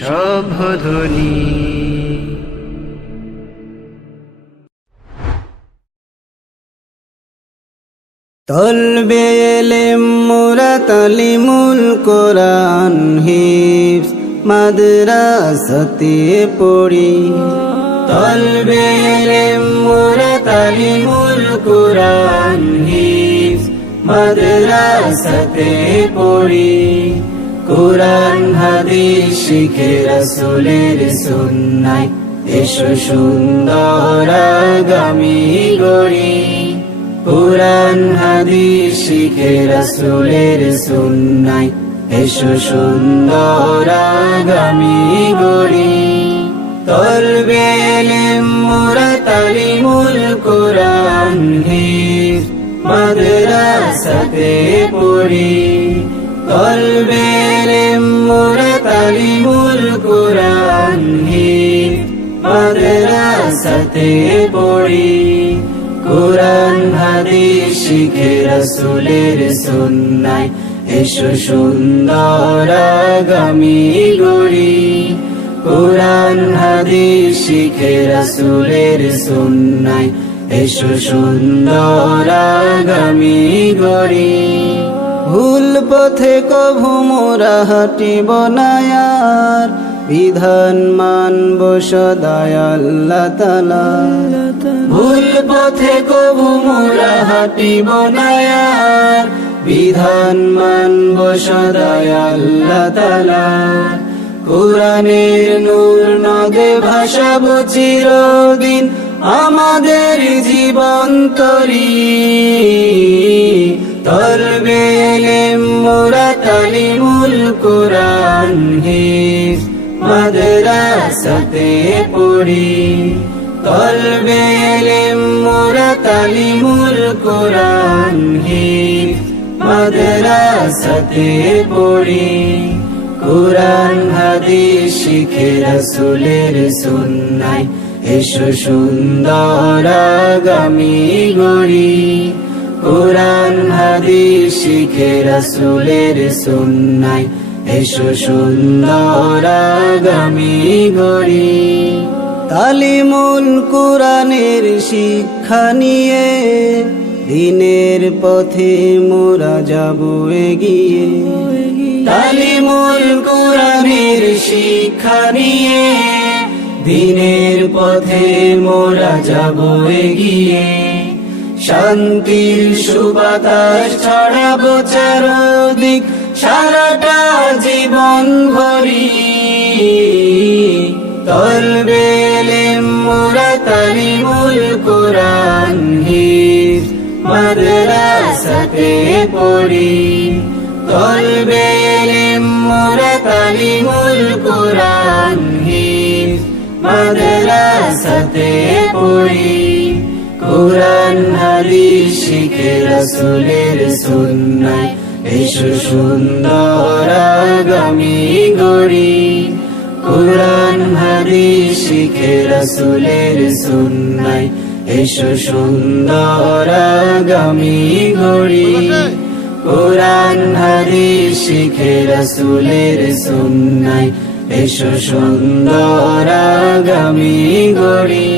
সভ্যধ্বনি। তলবে এলেম মোরা তালিমুল কোরআন হিফজ মাদ্রাসাতে পড়ি। তলবে এলেম মোরা তালিমুল কোরআন হিফজ মাদ্রাসাতে পড়ি। কোরআন হাদিস শিখে রাসূলের সুন্নায় এসো সুন্দর আগামী গড়ি। কোরআন হাদিস শিখে রাসূলের সুন্নায় এসো সুন্দর আগামী গড়ি। তলবে এলেম মোরা তালিমুল কোরআন হিফজ মাদ্রাসাতে পড়ি। তলবে এলেম মোরা তালিমুল কোরআন হিফজ মাদ্রাসাতে পড়ি। কোরআন হাদিস শিখে রাসূলের সুন্নায় এসো সুন্দর আগামী গড়ি। কোরআন হাদিস শিখে রাসূলের সুন্নায় এসো সুন্দর আগামী গড়ি। ভুল পথে কভু মোরা হাঁটিব না আর, বিধান মানব সদাই আল্লাহ তাআলা। ভুল পথে কভু মোরা হাঁটিব না আর, বিধান মানব সদাই আল্লাহ তাআলা। কোরআনের নূর নদে ভাসাবো চিরদিন আমাদের জীবন তরি। তলবে এলেম মোরা তালিমুল কোরআন হিফজ মাদ্রাসাতে পড়ি। তলবে এলেম মোরা তালিমুল কোরআন হিফজ মাদ্রাসাতে পড়ি। কোরআন হাদিস শিখে রাসূলের সুন্নায় এসো সুন্দর আগামী গড়ি। কোরআন হাদিস শিখে রাসূলের সুন্নায় এসো সুন্দর আগামী গড়ি। তালিমুল কোরআনের শিক্ষা নিয়ে দিনের পথে মোরা যাব এগিয়ে। তালিমুল কোরআনের শিক্ষা নিয়ে দিনের পথে মোরা যাব এগিয়ে। শান্তির সুবাতাস ছড়াবো চারদিক সারাটা জীবন ভরি। তলবে এলেম মোরা তালিমুল কোরআন হিফজ মাদ্রাসাতে পড়ি। তলবে এলেম মোরা তালিমুল কোরআন হিফজ মাদ্রাসাতে পড়ি। কোরআন হাদিস শিখে রাসূলের সুন্নায় এসো সুন্দর আগামী গড়ি। কোরআন হাদিস শিখে রাসূলের সুন্নায় এসো সুন্দর আগামী গড়ি। কোরআন হাদিস শিখে রাসূলের সুন্নায় এসো সুন্দর আগামী গড়ি।